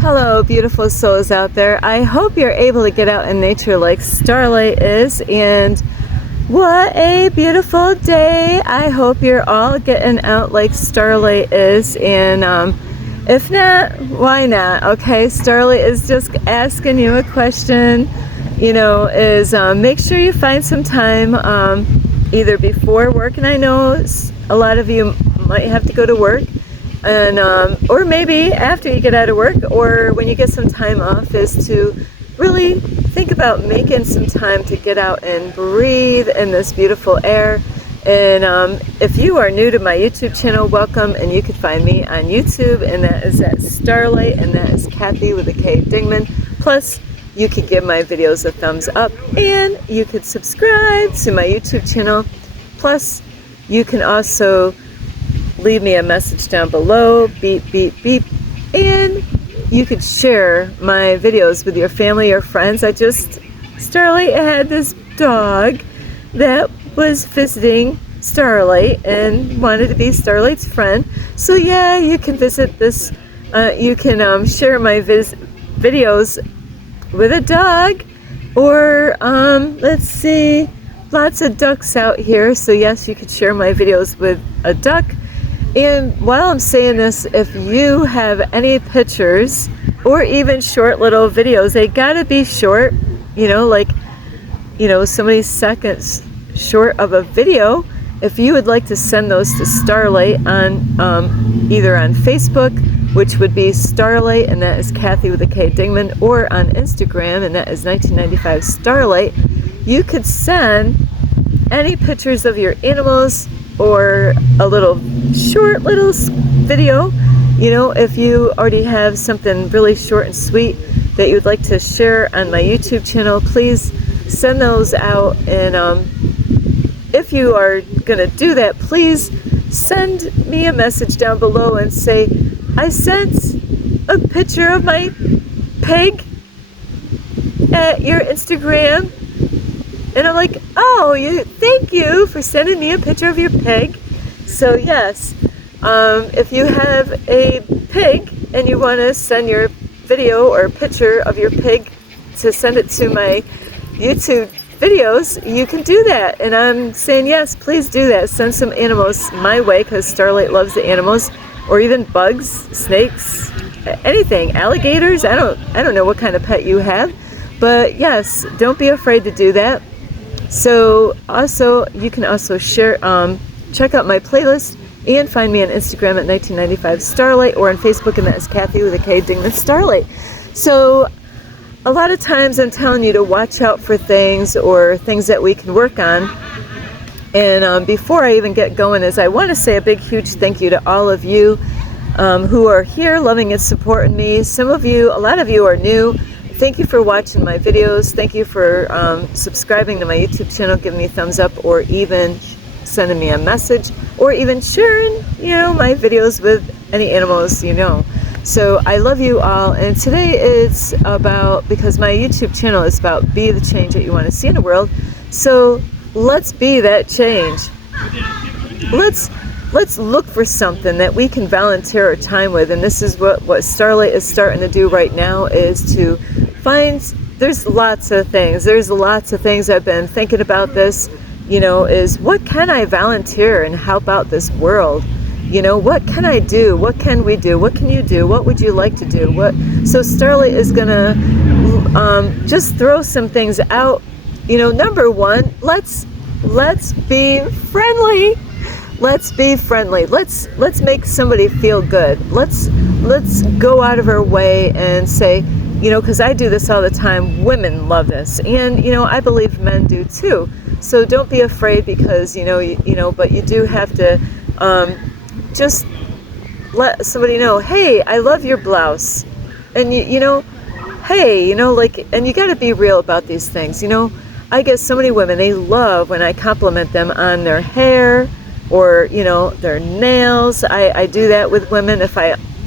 Hello, beautiful souls out there. I hope you're able to get out in nature like Starlight is, and what a beautiful day. I hope you're all getting out like Starlight is, and if not, why not? Okay, Starlight is just asking you a question, is make sure you find some time either before work, and I know a lot of you might have to go to work, and or maybe after you get out of work, or when you get some time off, is to really think about making some time to get out and breathe in this beautiful air. And if you are new to my YouTube channel, welcome, and you can find me on YouTube, and that is at Starlight, and that is Kathy with a K Dingman. Plus, you could give my videos a thumbs up, and you could subscribe to my YouTube channel. Plus, you can also leave me a message down below, beep, beep, beep, and you could share my videos with your family or friends. Starlight had this dog that was visiting Starlight and wanted to be Starlight's friend. So yeah, you can visit this, you can share my videos with a dog, or let's see, lots of ducks out here. So yes, you could share my videos with a duck. And while I'm saying this, if you have any pictures or even short little videos, they gotta be short, so many seconds short of a video. If you would like to send those to Starlight on either on Facebook, which would be Starlight, and that is Kathy with a K Dingman, or on Instagram, and that is 1995 Starlight, you could send any pictures of your animals or a little short little video. If you already have something really short and sweet that you'd like to share on my YouTube channel, please send those out. And if you are gonna do that, please send me a message down below and say, I sent a picture of my pig at your Instagram. And I'm like, oh, thank you for sending me a picture of your pig. So yes, if you have a pig and you want to send your video or picture of your pig to send it to my YouTube videos, you can do that. And I'm saying, yes, please do that. Send some animals my way, because Starlight loves the animals, or even bugs, snakes, anything, alligators. I don't know what kind of pet you have, but yes, don't be afraid to do that. So also, you can also share, check out my playlist, and find me on Instagram at 1995 Starlight, or on Facebook, and that is Kathy with a K Dingman Starlight. So a lot of times I'm telling you to watch out for things, or things that we can work on. And before I even get going, I want to say a big, huge thank you to all of you who are here, loving and supporting me. A lot of you are new. Thank you for watching my videos. Thank you for subscribing to my YouTube channel, giving me a thumbs up, or even sending me a message, or even sharing, my videos with any animals you know. So I love you all, and today is about, because my YouTube channel is about be the change that you want to see in the world. So let's be that change. Let's look for something that we can volunteer our time with, and this is what Starlight is starting to do right now, is to find, there's lots of things I've been thinking about this, is what can I volunteer and help out this world? What can I do? What can we do? What can you do? What would you like to do? So Starlight is gonna just throw some things out. Number one, let's be friendly. Let's be friendly. Let's make somebody feel good. Let's go out of our way and say, because I do this all the time. Women love this, and I believe men do too. So don't be afraid, because but you do have to just let somebody know, hey, I love your blouse, and hey, and you got to be real about these things. I get so many women, they love when I compliment them on their hair, or their nails. I do that with women.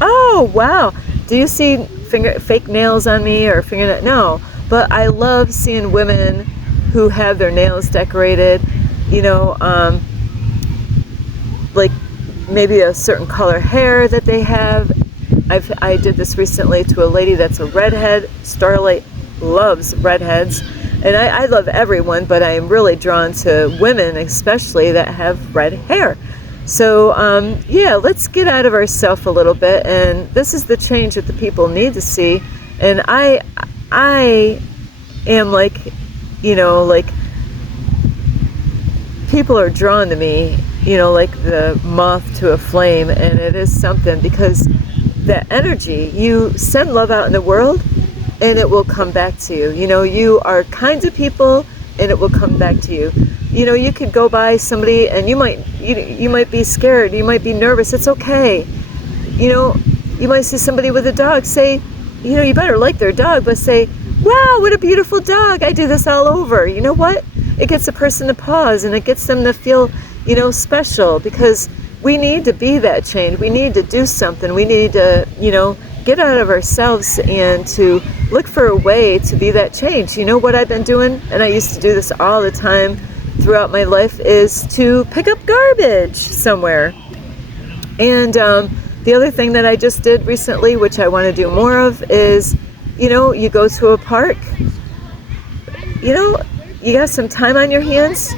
Oh wow, do you see fake nails on me, or fingernail? No, but I love seeing women who have their nails decorated, like maybe a certain color hair that they have, I did this recently to a lady that's a redhead. Starlight loves redheads, and I love everyone, but I am really drawn to women, especially that have red hair. So yeah, let's get out of ourselves a little bit, and this is the change that the people need to see. And I am like, you know, like, people are drawn to me, you know, like the moth to a flame, and it is something, because the energy, you send love out in the world and it will come back to you. You know, you are kind to people and it will come back to you. You know, you could go by somebody and you might be scared, you might be nervous. It's okay. You know, you might see somebody with a dog, say, you know, you better like their dog, but say, wow, what a beautiful dog. I do this all over. You know what? It gets a person to pause, and it gets them to feel, you know, special, because we need to be that change. We need to do something. We need to, you know, get out of ourselves and to look for a way to be that change. You know what I've been doing, and I used to do this all the time throughout my life, is to pick up garbage somewhere. And the other thing that I just did recently, which I want to do more of, is, you know, you go to a park, you know, you got some time on your hands,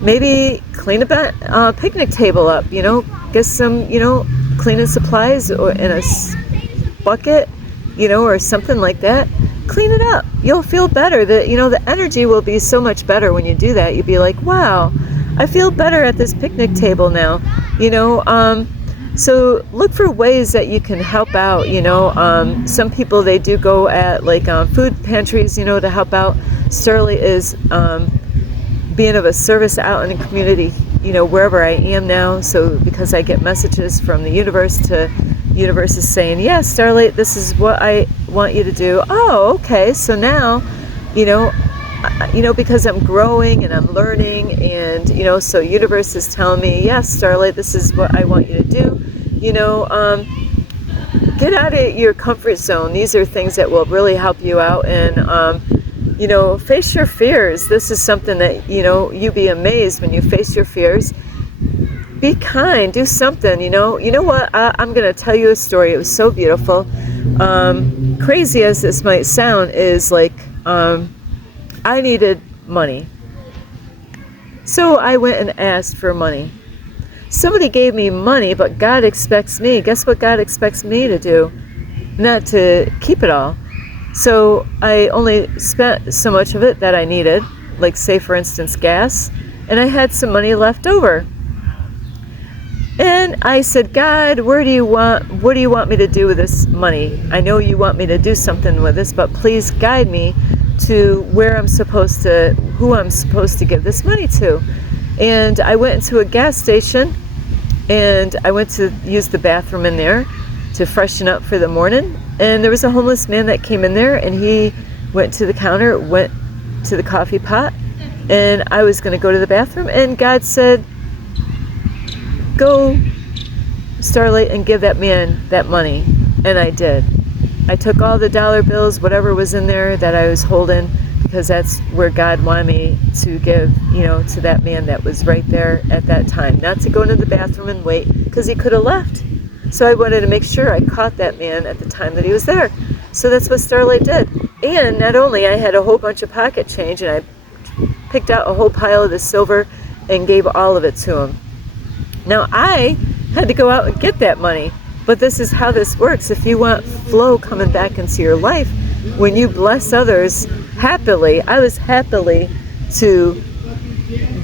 maybe clean a picnic table up, you know, get some, you know, cleaning supplies or in a bucket, you know, or something like that. Clean it up. You'll feel better. You know, the energy will be so much better when you do that. You'll be like, wow, I feel better at this picnic table now, you know. So look for ways that you can help out, you know. Some people, they do go at like food pantries, you know, to help out. Starlight is being of a service out in the community, you know, wherever I am now. So because I get messages from the universe, to universe is saying, yeah, Starlight, this is what I want you to do. Oh, okay. So now, you know, because I'm growing and I'm learning, and, you know, so universe is telling me, yes, Starlight, this is what I want you to do. You know, get out of your comfort zone. These are things that will really help you out. And, you know, face your fears. This is something that, you know, you'd be amazed when you face your fears. Be kind, do something, you know. You know what? I'm going to tell you a story. It was so beautiful. Crazy as this might sound, is like, I needed money. So I went and asked for money. Somebody gave me money, but God expects me. Guess what God expects me to do? Not to keep it all. So I only spent so much of it that I needed, like, say, for instance, gas, and I had some money left over. And I said, God, what do you want me to do with this money? I know you want me to do something with this, but please guide me to who I'm supposed to give this money to. And I went into a gas station, and I went to use the bathroom in there to freshen up for the morning. And there was a homeless man that came in there, and he went to the counter, went to the coffee pot, and I was going to go to the bathroom, and God said, go, Starlight, and give that man that money. And I did. I took all the dollar bills, whatever was in there that I was holding, because that's where God wanted me to give, you know, to that man that was right there at that time. Not to go into the bathroom and wait, because he could have left. So I wanted to make sure I caught that man at the time that he was there. So that's what Starlight did. And not only, I had a whole bunch of pocket change, and I picked out a whole pile of the silver and gave all of it to him. Now I had to go out and get that money, but this is how this works. If you want flow coming back into your life, when you bless others happily, I was happily to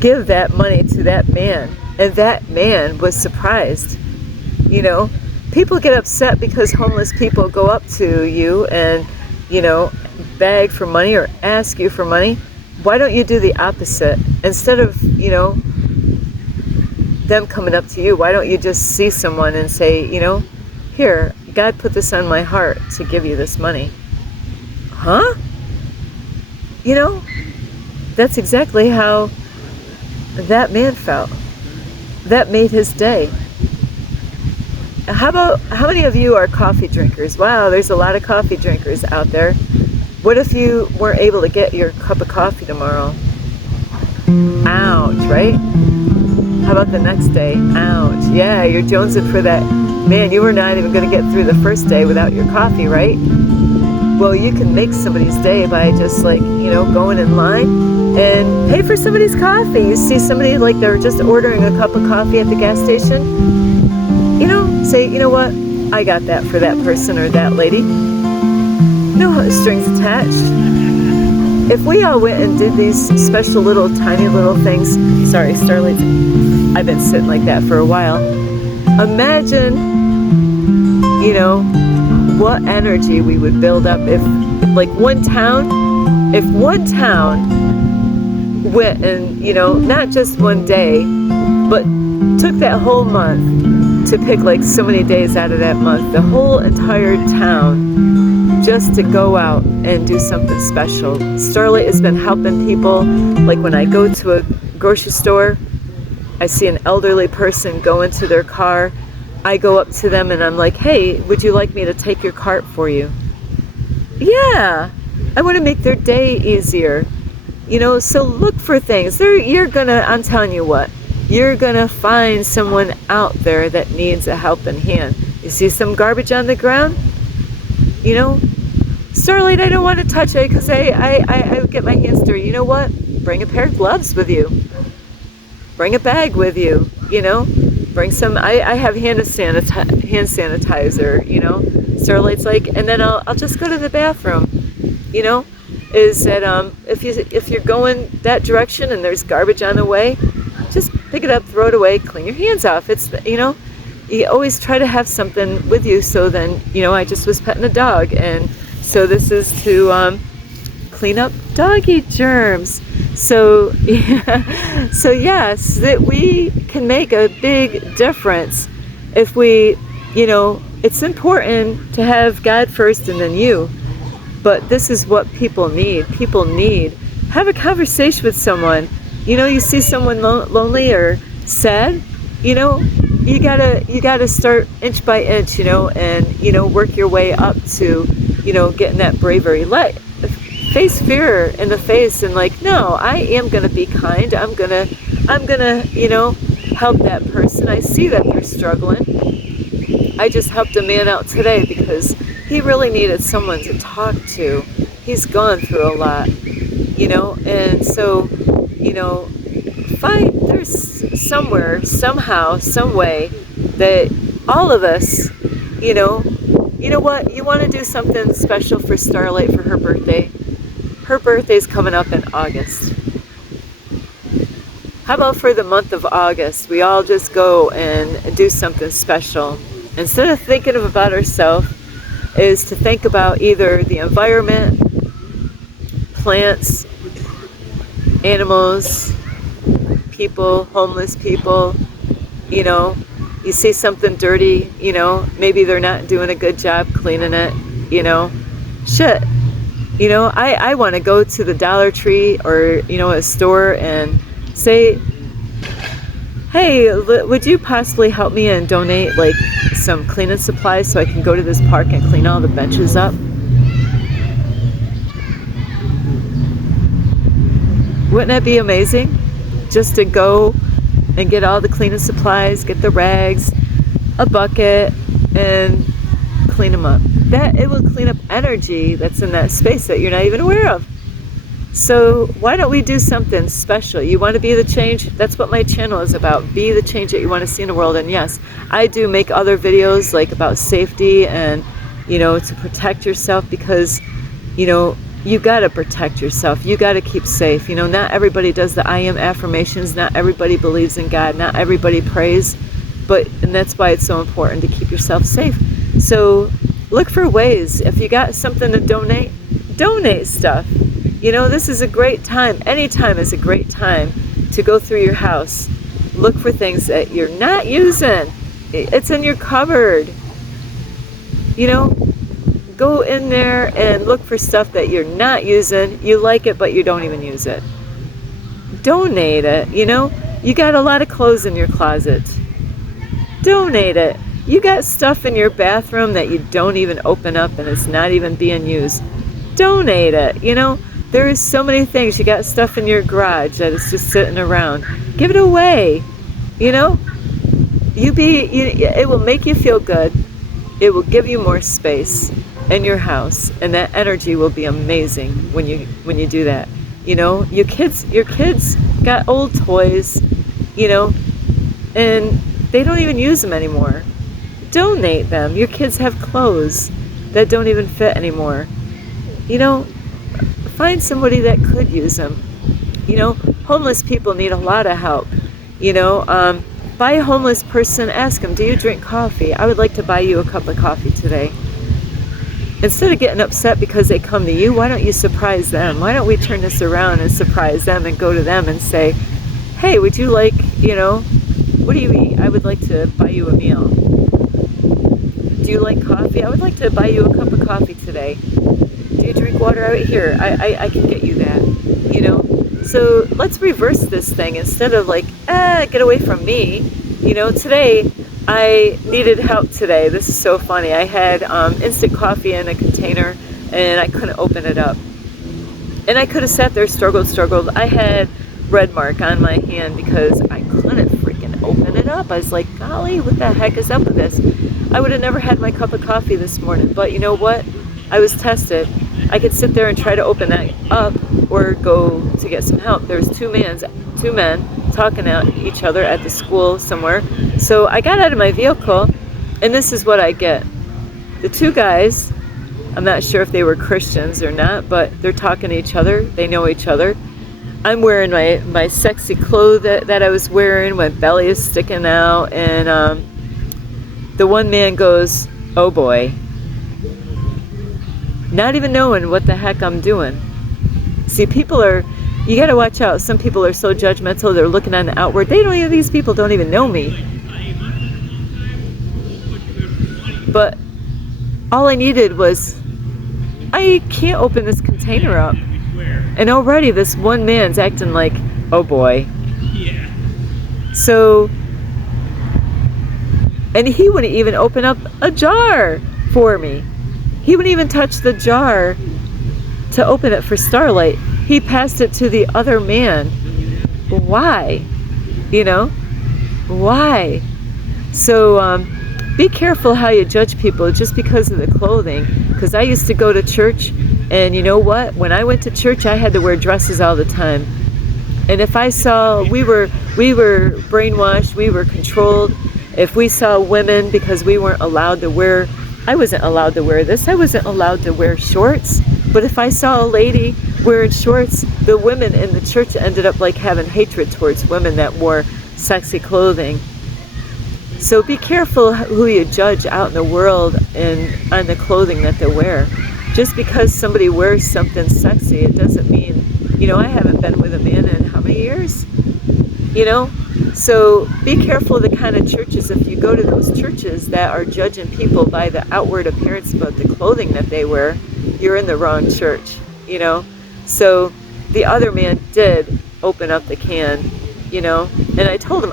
give that money to that man, and that man was surprised. You know, people get upset because homeless people go up to you and, you know, beg for money or ask you for money. Why don't you do the opposite? Instead of, you know, them coming up to you, why don't you just see someone and say, you know, here, God put this on my heart to give you this money. Huh? You know, that's exactly how that man felt. That made his day. How many of you are coffee drinkers? Wow, there's a lot of coffee drinkers out there. What if you weren't able to get your cup of coffee tomorrow? Ouch, right? How about the next day? Ouch. Yeah, you're jonesing for that Man, you were not even going to get through the first day without your coffee, right? Well, you can make somebody's day by just like, going in line and pay for somebody's coffee. You see somebody like they're just ordering a cup of coffee at the gas station, say, you know what, I got that for that person or that lady. No strings attached. If we all went and did these special little tiny little things, sorry, Starlight, I've been sitting like that for a while. Imagine, what energy we would build up if one town went and, not just one day, but took that whole month to pick like so many days out of that month, the whole entire town, just to go out and do something special. Starlight has been helping people. Like when I go to a grocery store, I see an elderly person go into their car, I go up to them and I'm like, hey, would you like me to take your cart for you? Yeah, I want to make their day easier. So look for things. I'm telling you what, you're gonna find someone out there that needs a helping hand. You see some garbage on the ground? Starlight, I don't want to touch it because I get my hands dirty. You know what? Bring a pair of gloves with you. Bring a bag with you. Bring some. I have hand sanitizer. Starlight's like, and then I'll just go to the bathroom. Is that if you're going that direction and there's garbage on the way, just pick it up, throw it away, clean your hands off. It's you always try to have something with you. So then I just was petting a dog, and so this is to clean up doggy germs. So yes, that we can make a big difference if we, it's important to have God first and then you. But this is what people need. People need, have a conversation with someone. You see someone lonely or sad, you gotta start inch by inch, and work your way up to, getting that bravery. Face fear in the face and like, no, I am gonna be kind. I'm gonna, help that person. I see that they're struggling. I just helped a man out today because he really needed someone to talk to. He's gone through a lot, and so, there's somewhere, somehow, some way that all of us, you know what, you want to do something special for Starlight for her birthday. Her birthday's coming up in August. How about for the month of August, we all just go and do something special. Instead of thinking about ourselves, is to think about either the environment, plants, animals, people, homeless people. You see something dirty, maybe they're not doing a good job cleaning it, shit. I want to go to the Dollar Tree or, a store and say, hey, would you possibly help me and donate like some cleaning supplies so I can go to this park and clean all the benches up? Wouldn't that be amazing? Just to go and get all the cleaning supplies, get the rags, a bucket, and clean them up. That it will clean up energy that's in that space that you're not even aware of. So why don't we do something special? You want to be the change? That's what my channel is about. Be the change that you want to see in the world. And yes, I do make other videos like about safety and, to protect yourself because, you got to protect yourself. You got to keep safe. Not everybody does the I am affirmations. Not everybody believes in God. Not everybody prays. And that's why it's so important to keep yourself safe. So look for ways. If you got something to donate stuff. This is a great time. Any time is a great time to go through your house. Look for things that you're not using. It's in your cupboard. Go in there and look for stuff that you're not using. You like it, but you don't even use it. Donate it. You got a lot of clothes in your closet. Donate it. You got stuff in your bathroom that you don't even open up and it's not even being used. Donate it. There is so many things. You got stuff in your garage that is just sitting around. Give it away. it will make you feel good. It will give you more space in your house, and that energy will be amazing when you do that. Your kids got old toys, and they don't even use them anymore. Donate them. Your kids have clothes that don't even fit anymore. Find somebody that could use them. Homeless people need a lot of help. Buy a homeless person, ask them, do you drink coffee? I would like to buy you a cup of coffee today. Instead of getting upset because they come to you, why don't you surprise them? Why don't we turn this around and surprise them and go to them and say, hey, would you like, what do you eat? I would like to buy you a meal. Do you like coffee? I would like to buy you a cup of coffee today. Do you drink water? Out here, I can get you that. So let's reverse this thing. Instead of get away from me. Today I needed help today. This is so funny. I had instant coffee in a container and I couldn't open it up. And I could have sat there, struggled. I had red mark on my hand because I couldn't freaking open it up. I was like, golly, what the heck is up with this? I would have never had my cup of coffee this morning. But you know what? I was tested. I could sit there and try to open that up or go to get some help. There's two men talking at each other at the school somewhere. So I got out of my vehicle, and this is what I get. The two guys, I'm not sure if they were Christians or not, but they're talking to each other. They know each other. I'm wearing my sexy clothes that I was wearing. My belly is sticking out, and the one man goes, oh boy. Not even knowing what the heck I'm doing. See, you gotta watch out. Some people are so judgmental, they're looking on the outward. These people don't even know me. But all I needed was, I can't open this container up. And already this one man's acting like, oh boy. So, and he wouldn't even open up a jar for me. He wouldn't even touch the jar to open it for Starlight. He passed it to the other man. Why? Why? So be careful how you judge people just because of the clothing. Because I used to go to church, and you know what? When I went to church, I had to wear dresses all the time. And if I saw, we were brainwashed, we were controlled. If we saw women, because we weren't allowed to wear, I wasn't allowed to wear this. I wasn't allowed to wear shorts. But if I saw a lady wearing shorts, the women in the church ended up having hatred towards women that wore sexy clothing. So be careful who you judge out in the world and on the clothing that they wear. Just because somebody wears something sexy, it doesn't mean, I haven't been with a man in how many years? So be careful of the kind of churches. If you go to those churches that are judging people by the outward appearance about the clothing that they wear, you're in the wrong church, So the other man did open up the can, and I told him,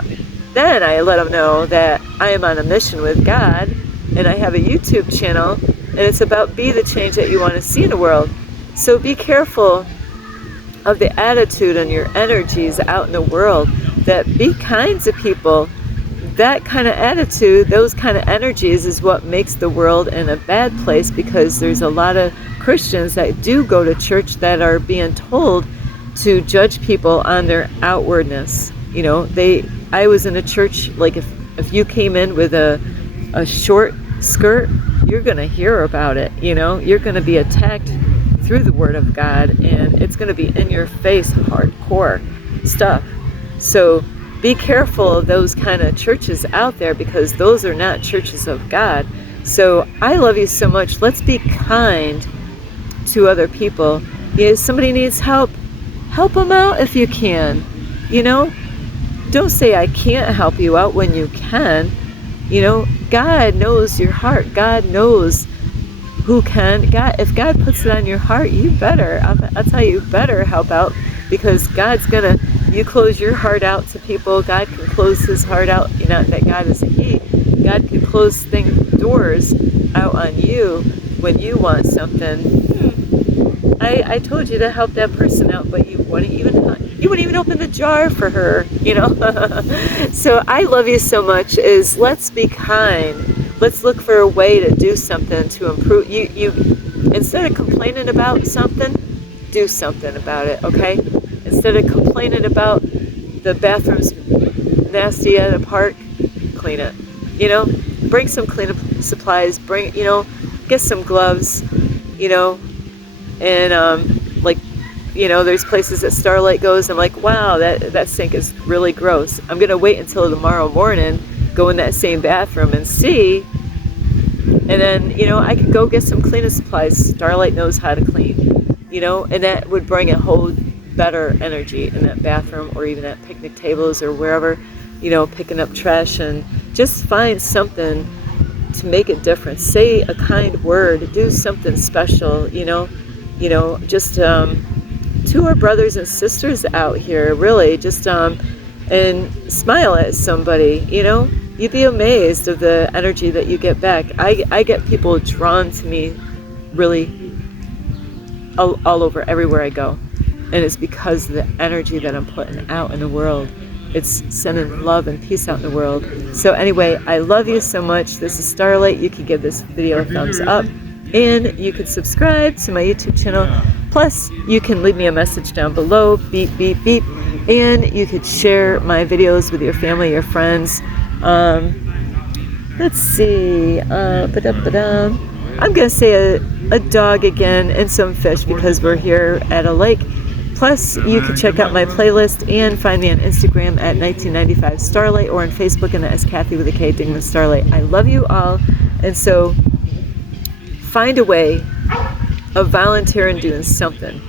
then I let him know that I am on a mission with God, and I have a YouTube channel, and it's about be the change that you want to see in the world. So be careful of the attitude and your energies out in the world, that be kind to people. That kind of attitude, those kind of energies is what makes the world in a bad place, because there's a lot of Christians that do go to church that are being told to judge people on their outwardness. I was in a church, if you came in with a short skirt, you're going to hear about it, you're going to be attacked through the Word of God, and it's going to be in your face, hardcore stuff. So be careful of those kind of churches out there, because those are not churches of God. So I love you so much. Let's be kind to other people. If somebody needs help them out if you can. Don't say I can't help you out when you can. God knows your heart. God knows who can. If God puts it on your heart, you better, I'll tell you, better help out, because God's gonna, you close your heart out to people, God can close his heart out. That God is He. God can close doors out on you when you want something. I told you to help that person out, but you wouldn't even You wouldn't even open the jar for her, you know. So I love you so much. Is let's be kind. Let's look for a way to do something to improve. You instead of complaining about something, do something about it. Okay. Instead of complaining about the bathroom's nasty at a park, clean it. You know, bring some cleanup supplies. Bring, you know, get some gloves. You know, and like, you know, there's places that Starlight goes. I'm like, wow, that sink is really gross. I'm gonna wait until tomorrow morning, go in that same bathroom and see, and then, you know, I could go get some cleaning supplies. Starlight knows how to clean, you know, and that would bring a whole better energy in that bathroom, or even at picnic tables or wherever, you know, picking up trash. And just find something to make a difference. Say a kind word, do something special, you know, just to our brothers and sisters out here, really, just and smile at somebody, you know. You'd be amazed of the energy that you get back. I get people drawn to me really all over, everywhere I go, and it's because of the energy that I'm putting out in the world. It's sending love and peace out in the world. So anyway, I love you so much. This is Starlight. You can give this video a thumbs up, and you can subscribe to my YouTube channel. Plus, you can leave me a message down below, beep, beep, beep, and you could share my videos with your family, your friends. Let's see, I'm gonna say a dog again and some fish, because we're here at a lake. Plus, you can check out my playlist and find me on Instagram at 1995 Starlight, or on Facebook, and that is Kathy with a K, Dingman Starlight. I love you all, and so find a way of volunteering, doing something.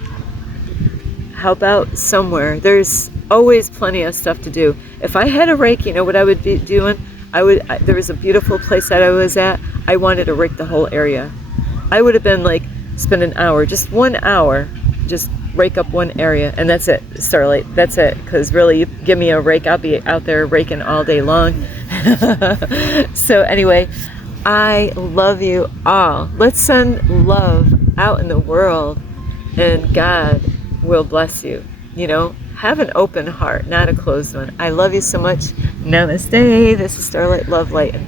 Help out somewhere. There's always plenty of stuff to do. If I had a rake, you know what I would be doing? There was a beautiful place that I was at. I wanted to rake the whole area. I would have been like, spend an hour, just 1 hour, just rake up one area, and that's it, Starlight. That's it. Because really, you give me a rake, I'll be out there raking all day long. So anyway, I love you all. Let's send love out in the world, and God will bless you. You know, have an open heart, not a closed one. I love you so much. Namaste. This is Starlight, love, light, and